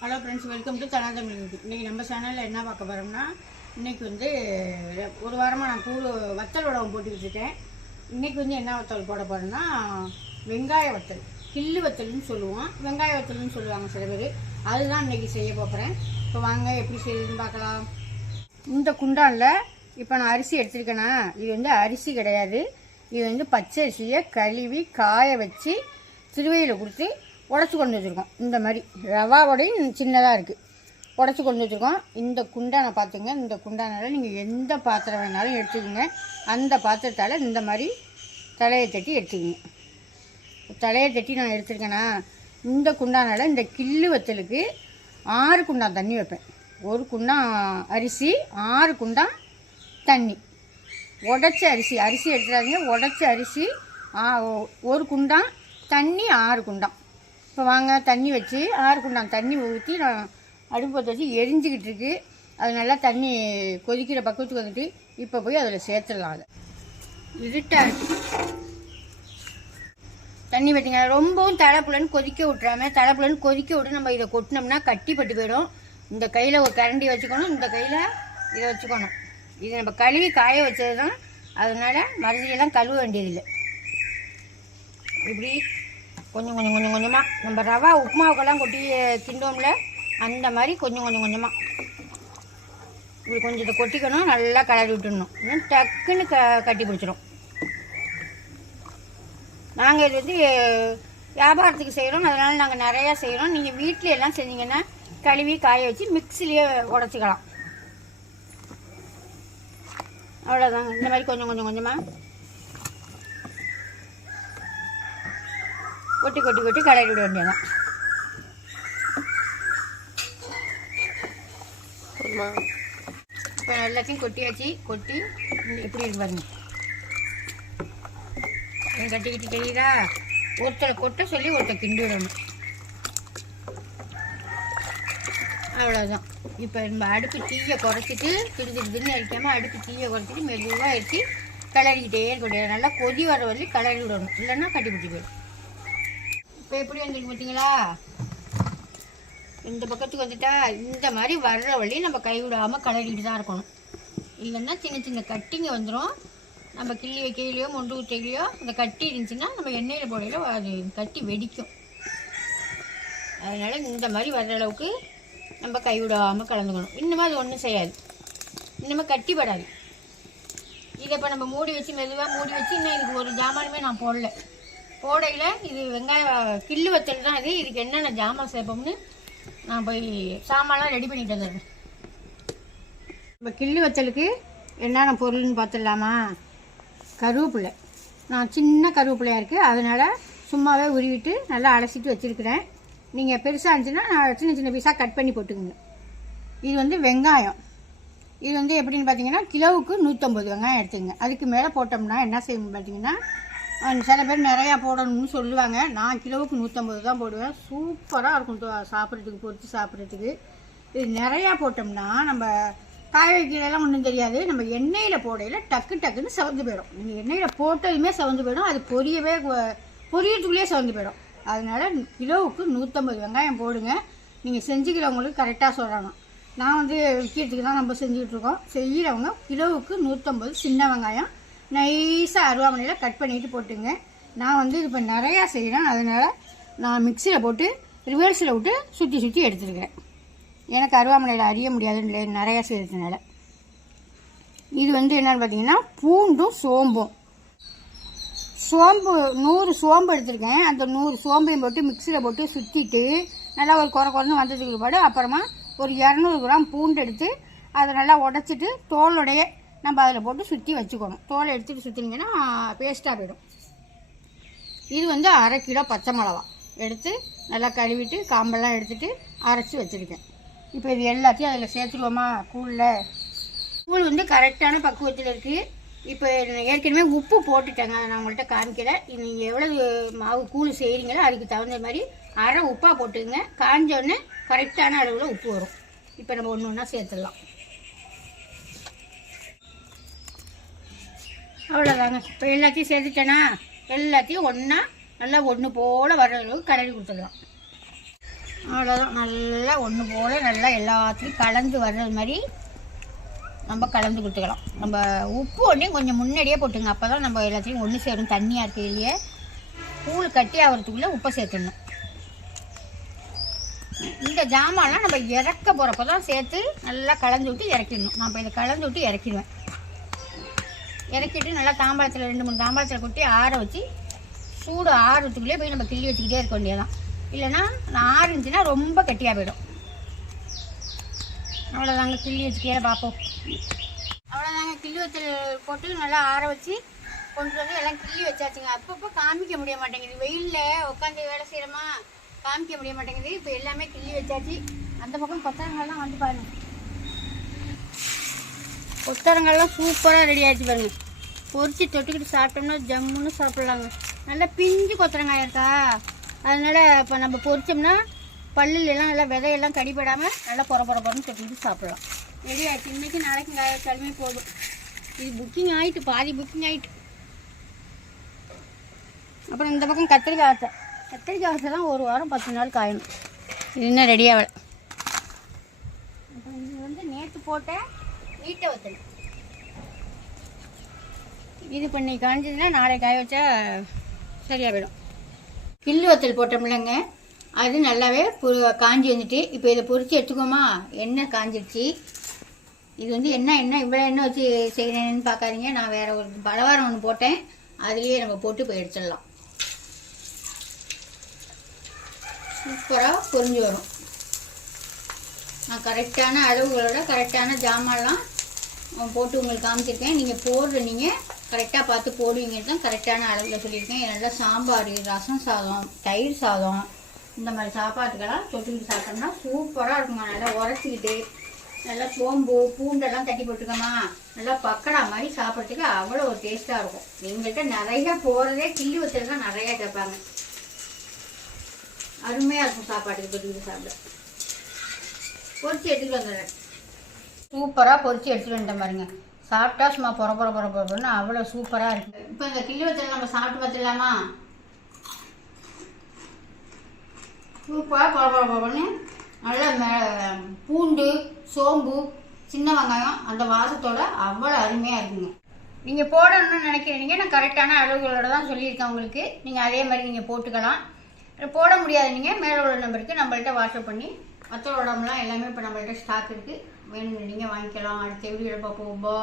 Hello friends welcome to Thana Tamil YouTube இன்றைக்கி நம்ம சேனலில் என்ன பார்க்க போகிறோம்னா இன்றைக்கி வந்து ஒரு வாரமாக நான் கூழ் வத்தல் உடம்பு போட்டுக்கிட்டு இருக்கேன். இன்றைக்கி வந்து என்ன வத்தல் போட போகிறேன்னா வெங்காய வத்தல் கில்லு வத்தல்னு சொல்லுவோம். வெங்காய வத்தல்னு சொல்லுவாங்க சில பேர். அதுதான் இன்றைக்கி செய்ய போகிறேன் இப்போ வாங்க எப்படி செய்யுதுன்னு பார்க்கலாம். இந்த குண்டானில் இப்போ நான் அரிசி எடுத்துருக்கேன்னா இது வந்து அரிசி கிடையாது. இது வந்து பச்சை அரிசியை கழுவி காய வச்சு திருவையில் கொடுத்து உடச்சி கொண்டு வச்சுருக்கோம். இந்த மாதிரி ரவாவோடையும் சின்னதாக இருக்குது உடச்சி கொண்டு வச்சுருக்கோம். இந்த குண்டானை பார்த்துங்க இந்த குண்டானால் நீங்கள் எந்த பாத்திரம் வேணாலும் எடுத்துக்கோங்க. அந்த பாத்திரத்தால் இந்த மாதிரி தலையை தட்டி எடுத்துக்கோங்க. தலையை தட்டி நான் எடுத்துருக்கேன்னா இந்த குண்டானால் இந்த கில்லு வத்தலுக்கு ஆறு குண்டான் தண்ணி வைப்பேன். ஒரு குண்டான் அரிசி ஆறு குண்டான் தண்ணி. உடச்ச அரிசி அரிசி எடுத்துடாதீங்க. உடச்ச அரிசி ஒரு குண்டான் தண்ணி ஆறு குண்டான் இப்போ வாங்க தண்ணி வச்சு ஆறு குண்டான் தண்ணி ஊற்றி நான் அடுப்பு பற்ற வச்சு எரிஞ்சிக்கிட்டு இருக்கு. அது நல்லா தண்ணி கொதிக்கிற பக்குவத்துக்கு வந்துட்டு இப்போ போய் அதில் சேர்த்துடலாம் அதை. இருட்டாக தண்ணி பார்த்தீங்க ரொம்பவும் தலைப்புலன்னு கொதிக்க விட்றாம தலைப்புலன்னு கொதிக்க விட்டு நம்ம இதை கொட்டினோம்னா கட்டிப்பட்டு போயிடும். இந்த கையில் ஒரு கரண்டி வச்சுக்கணும் இந்த கையில் இதை வச்சுக்கணும். இது நம்ம கழுவி காய வச்சது தான் அதனால் மறுபடியெல்லாம் கழுவ வேண்டியதில்லை. இப்படி கொஞ்சம் கொஞ்சம் கொஞ்சம் கொஞ்சமாக நம்ம ரவா உப்புமாவுக்கெல்லாம் கொட்டி திண்டோம்ல அந்த மாதிரி கொஞ்சம் கொஞ்சம் கொஞ்சமாக இப்படி கொஞ்சம் இதை கொட்டிக்கணும் நல்லா கலரி விட்டுடணும். இன்னும் டக்குன்னு க கட்டி பிடிச்சிடும் நாங்கள் இது வந்து வியாபாரத்துக்கு செய்கிறோம் அதனால் நாங்கள் நிறையா செய்கிறோம் நீங்கள் வீட்டில் எல்லாம் செஞ்சீங்கன்னா கழுவி காய வச்சு மிக்சிலேயே உடச்சிக்கலாம். அவ்வளோதாங்க இந்த மாதிரி கொஞ்சம் கொஞ்சம் கொஞ்சமாக கொட்டி கொட்டி கொட்டி கலரி விட வேண்டியதான் இப்போ எல்லாத்தையும் கொட்டியாச்சு கொட்டி இந்த எப்படி இருக்கு பாருங்க. கட்டிக்கிட்டு தெரியுதா? ஒருத்தரை கொட்ட சொல்லி ஒருத்தர் கிண்டி விடணும். அவ்வளோதான் இப்போ நம்ம அடுப்பு தீயை குறைச்சிட்டு திரு திரு தின்னு அடிக்காமல் அடுப்பு தீயை குறைச்சிட்டு மெதுவாக எடுத்து கிளறிக்கிட்டே இருக்கக்கூடாது நல்லா கொதி வர வரையும் கிளறி விடணும். இல்லைன்னா கட்டி பிடிச்சி போயிடும். இப்போ எப்படி வந்துருக்கு பார்த்தீங்களா? இந்த பக்கத்துக்கு வந்துட்டா இந்த மாதிரி வர்ற வழி நம்ம கைவிடாமல் கலடிக்கிட்டு தான் இருக்கணும். இல்லைன்னா சின்ன சின்ன கட்டிங்க வந்துடும் நம்ம கிள்ளி வைக்கையிலையோ மொண்டு ஊற்றையிலையோ அந்த கட்டி இருந்துச்சுன்னா நம்ம எண்ணெயில் போடையில அது கட்டி வெடிக்கும். அதனால் இந்த மாதிரி வர்ற அளவுக்கு நம்ம கைவிடாமல் கலந்துக்கணும். இன்னமும் அது ஒன்றும் செய்யாது. இன்னுமே கட்டிப்படாது. இதை இப்போ நம்ம மூடி வச்சு மெதுவாக மூடி வச்சு இன்னும் இதுக்கு ஒரு ஜாமானுமே நான் போடல. கோடையில் இது வெங்காயம் கில்லு வத்தல் தான் இது. இதுக்கு என்னென்ன ஜாமான் சேர்ப்போம்னு நான் போய் சாமான்லாம் ரெடி பண்ணிட்டு வந்துடுறேன். இப்போ கில்லு வத்தலுக்கு என்னென்ன பொருள்னு பார்த்துடலாமா? கருவேப்பிலை. நான் சின்ன கருவேப்பிலையாக இருக்குது அதனால் சும்மாவே உருவிட்டு நல்லா அலசிட்டு வச்சுருக்கிறேன். நீங்கள் பெருசாக இருந்துச்சுன்னா நான் சின்ன சின்ன பீஸாக கட் பண்ணி போட்டுக்கோங்க. இது வந்து வெங்காயம். இது வந்து எப்படின்னு பார்த்தீங்கன்னா கிலோவுக்கு நூற்றம்பது வெங்காயம் எடுத்துங்க அதுக்கு மேலே போட்டோம்னா என்ன செய்யணும் பார்த்தீங்கன்னா சில பேர் நிறையா போடணும்னு சொல்லுவாங்க. நான் கிலோவுக்கு நூற்றம்பது தான் போடுவேன். சூப்பராக இருக்கும் சாப்பிட்றதுக்கு பொறுத்து சாப்பிட்றதுக்கு. இது நிறையா போட்டோம்னா நம்ம காய வைக்கிறதெல்லாம் ஒன்றும் தெரியாது. நம்ம எண்ணெயில் போடையில் டக்கு டக்குன்னு செவந்து போயிடும். நீங்கள் எண்ணெயில் போட்டதுமே செவந்து போயிடும். அது பொரியவே பொரியத்துக்குள்ளேயே பொரியறதுக்குள்ளேயே செவந்து போயிடும். அதனால கிலோவுக்கு நூற்றம்பது வெங்காயம் போடுங்க. நீங்கள் செஞ்சுக்கிறவங்களுக்கு கரெக்டாக சொல்கிறாங்க நான் வந்து விற்கிறதுக்கு தான் நம்ம செஞ்சுக்கிட்டு இருக்கோம். செய்கிறவங்க கிலோவுக்கு நூற்றம்பது சின்ன வெங்காயம். நைஸாக அருவாமனையில் கட் பண்ணிவிட்டு போட்டுங்க. நான் வந்து இப்போ நிறையா செய்கிறேன் அதனால் நான் மிக்சியில் போட்டு ரிவர்ஸில் விட்டு சுற்றி சுற்றி எடுத்துருக்கேன். எனக்கு அருவாமனையில் அறிய முடியாதுன்னு நிறையா செய்கிறதுனால இது வந்து என்னன்னு பார்த்தீங்கன்னா பூண்டும் சோம்பும். சோம்பு நூறு சோம்பு எடுத்திருக்கேன். அந்த நூறு சோம்பையும் போட்டு மிக்சியில் போட்டு சுற்றிட்டு நல்லா ஒரு குறை குறைந்து வந்ததுக்கு பிற்பாடு அப்புறமா ஒரு இரநூறு கிராம் பூண்டு எடுத்து அதை நல்லா உடச்சிட்டு தோலோடைய நம்ம அதில் போட்டு சுற்றி வச்சுக்கணும். தோலை எடுத்துகிட்டு சுற்றினீங்கன்னா பேஸ்ட்டாக போயிடும். இது வந்து அரை கிலோ பச்சை மிளகா. எடுத்து நல்லா கழுவிட்டு காம்பெல்லாம் எடுத்துட்டு அரைச்சி வச்சுருக்கேன். இப்போ இது எல்லாத்தையும் அதில் சேர்த்துருவோமா? கூழில் கூழ் வந்து கரெக்டான பக்குவத்தில் இருக்குது இப்போ ஏற்கனவே உப்பு போட்டுட்டேங்க. அதை நான் உங்கள்கிட்ட காமிக்கல. நீங்கள் எவ்வளவு மாவு கூழ் செய்கிறீங்களோ அதுக்கு தகுந்த மாதிரி அரை உப்பாக போட்டுக்கோங்க. காஞ்சோடனே கரெக்டான அளவில் உப்பு வரும். இப்போ நம்ம ஒன்று ஒன்றா சேர்த்துடலாம். அவ்வளோதாங்க இப்போ எல்லாத்தையும் செதுட்டேனா எல்லாத்தையும் ஒன்றா நல்லா ஒன்று போல் வர்ற அளவுக்கு கலரி கொடுத்துடலாம். அவ்வளோதான் நல்லா ஒன்று போல் நல்லா எல்லாத்துலேயும் கலந்து வர்றது மாதிரி நம்ம கலந்து கொடுத்துக்கலாம். நம்ம உப்பு ஒன்றையும் கொஞ்சம் முன்னாடியே போட்டுங்க. அப்போ தான் நம்ம எல்லாத்தையும் ஒன்று சேரும். தண்ணியாக இருக்கு இல்லையே. கூழ் கட்டி ஆகிறதுக்குள்ளே உப்பை சேர்த்துடணும். இந்த ஜாமான்லாம் நம்ம இறக்க போகிறப்ப தான் சேர்த்து நல்லா கலந்து விட்டு இறக்கிடணும். நான் இப்போ இதை கலந்து விட்டு இறக்கிடுவேன். இறக்கிட்டு நல்லா தாம்பாளத்தில் ரெண்டு மூணு தாம்பாளத்தில் கொட்டி ஆற வச்சு சூடு ஆறுறதுக்குள்ளே போய் நம்ம கிள்ளி வச்சுக்கிட்டே இருக்க வேண்டியதான் இல்லைன்னா நான் ஆறுச்சுன்னா ரொம்ப கட்டியாக போயிடும். அவ்வளோதாங்க கிள்ளி வச்சுக்கிட்டே பார்ப்போம். அவ்வளோதாங்க கிள்ளி வச்சல் போட்டு நல்லா ஆற வச்சு கொண்டு வந்து எல்லாம் கிள்ளி வச்சாச்சுங்க. அப்பப்போ காமிக்க முடிய மாட்டேங்குது. வெயிலில் உட்காந்து வேலை செய்கிறோமா காமிக்க முடிய மாட்டேங்குது. இப்போ எல்லாமே கிள்ளி வச்சாச்சு. அந்த பக்கம் கொத்தரங்கள்லாம் வந்து பாருங்கள் கொத்தரங்கள்லாம் சூப்பராக ரெடி ஆயிடுச்சு பாருங்க. பொறிச்சு தொட்டுக்கிட்டு சாப்பிட்டோம்னா ஜம்முன்னு சாப்பிட்லாங்க. நல்லா பிஞ்சு கொத்தரங்காய் இருக்கா? அதனால் இப்போ நம்ம பொரிச்சோம்னா பல்லுலாம் நல்லா விதையெல்லாம் கடிபடாமல் நல்லா பொற பொற பொறன்னு தொட்டுக்கிட்டு சாப்பிட்லாம். ரெடி ஆயிடுச்சு. இன்றைக்கி நாளைக்கு காய போதும். இது புக்கிங் ஆகிட்டு பாதி புக்கிங் ஆகிட்டு அப்புறம் இந்த பக்கம் கத்திரிக்காய் ஆசை கத்திரிக்காய் வச்சை தான் ஒரு வாரம் பத்து நாள் காயணும். இது இன்னும் ரெடி ஆகலை. அப்புறம் இது வந்து நேற்று போட்டேன் நீட்டை வத்தல் இது பண்ணி காஞ்சதுன்னா நாளை காய வச்சா சரியாக போயிடும். கில்லு வத்தல் போட்டோம்லங்க. அது நல்லாவே பொ காஞ்சி வந்துட்டு இப்போ இதை பொரிச்சு எடுத்துக்கோமா? எண்ணெய் காஞ்சிருச்சு? இது வந்து என்ன எண்ணெய் இவ்வளோ எண்ணெய் வச்சு செய்கிறேன்னு பார்க்காதீங்க. நான் வேற ஒரு பலவாரம் ஒன்று போட்டேன். அதுலேயே நம்ம போட்டு போய் எடுத்துடலாம். சூப்பராக பொரிஞ்சு வரும். நான் கரெக்டான அளவுகளோட கரெக்டான ஜாமான்லாம் போட்டு உங்களுக்கு காமிச்சிருக்கேன். நீங்கள் போடுற நீங்கள் கரெக்டாக பார்த்து போடுவீங்கன்னு தான் கரெக்டான அளவில் சொல்லியிருக்கேன். நல்லா சாம்பார் ரசம் சாதம் தயிர் சாதம் இந்த மாதிரி சாப்பாட்டுக்கெல்லாம் தொட்டுக்கிட்டு சாப்பிட்டோம்னா சூப்பராக இருக்குமா நல்லா உரைச்சிக்கிட்டு நல்லா சோம்பு பூண்டெல்லாம் தட்டி போட்டுக்கோமா நல்லா பக்கடா மாதிரி சாப்பிட்றதுக்கு அவ்வளோ ஒரு டேஸ்ட்டாக இருக்கும். எங்கள்கிட்ட நிறைய போகிறதே கிள்ளி வச்சது தான் நிறையா கேட்பாங்க. அருமையாக இருக்கும் சாப்பாட்டுக்கு தொட்டுக்கிட்டு சாப்பிட. பொறிச்சு எடுத்துகிட்டு வந்துடுறேன். சூப்பராக பொறிச்சு எடுத்துகிட்டு வந்துட்டேன் பாருங்க. சாப்பிட்டா சும்மா புற புற புற பொறன்னு அவ்வளோ சூப்பராக இருக்குது இப்போ இந்த கிள்ளி வச்சல நம்ம சாப்பிட்டு பார்த்துடலாமா? சூப்பராக புற புற பொறன்னு நல்லா பூண்டு சோம்பு சின்ன வெங்காயம் அந்த வாசத்தோட அவ்வளோ அருமையாக இருக்குங்க. நீங்கள் போடணும்னு நினைக்கிறீங்க. நான் கரெக்டான அளவுகளோட தான் சொல்லியிருக்கேன் உங்களுக்கு. நீங்கள் அதே மாதிரி நீங்கள் போட்டுக்கலாம். போட முடியாது. நீங்கள் மேலே உள்ள நம்பருக்கு நம்மள்ட்ட வாட்ஸ்அப் பண்ணி மற்ற உடம்புலாம் எல்லாமே இப்போ நம்மள்ட்ட ஸ்டாக் இருக்குது வேணும் நீங்கள் வாங்கிக்கலாம். அடுத்த வீடியோவில் பார்ப்போம். பா